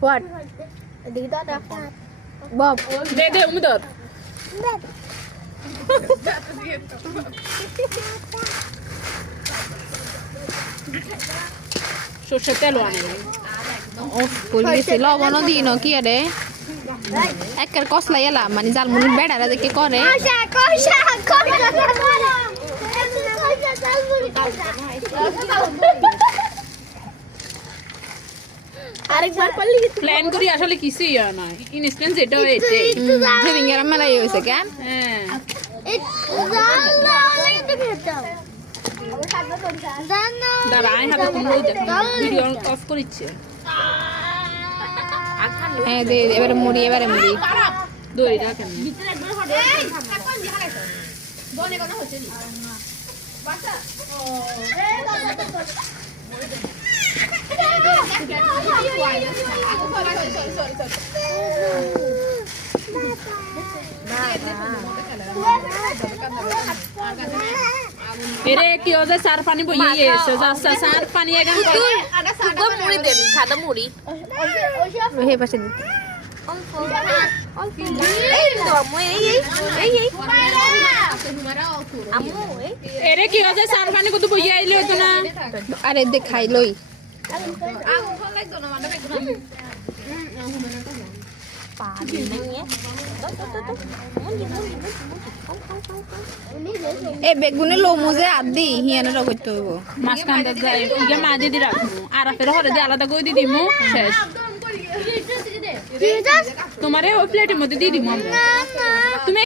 What? Bob. দে উমদর সরষের তেল আনে ফুলগেছে লবণ দিন কি আরে একের কসলা এলা মানে জালমুনির বেড়ারা দেখে করে আরেকবার করলি প্ল্যান করি আসলে কিছুই হয় না ইনস্ট্যান্ট যেটা হয়েছে সেদিন গেলাম মেলাই হয়েছে কেন হ্যাঁ দাঁড়া আয় হাতে কোনো ভিডিও অফ করিচ্ছে হ্যাঁ দে এবারে মুড়ি দড়ি রাখেন এরে কি ওজে সার পানি বইয়ে এসে যাচ্ছে সার পানি এখান মুড়ি দেবি সাদা মুড়ি হে পাশে দিতে এরে কি ওজে সার পানি কত বইয়ে আইলে হতো না আরে দেখাই লই এ বেগুনে লোমোজে আদি হিয়ানাটা করতে হইব মাঝখানটা যাই ইগে মা দিদি রাখবো আর ফের হরে দিয়ে আলাদা করে দিয়ে দিমু শেষ তোমারে ওই প্লেটের মধ্যে দিয়ে দিমু তুমি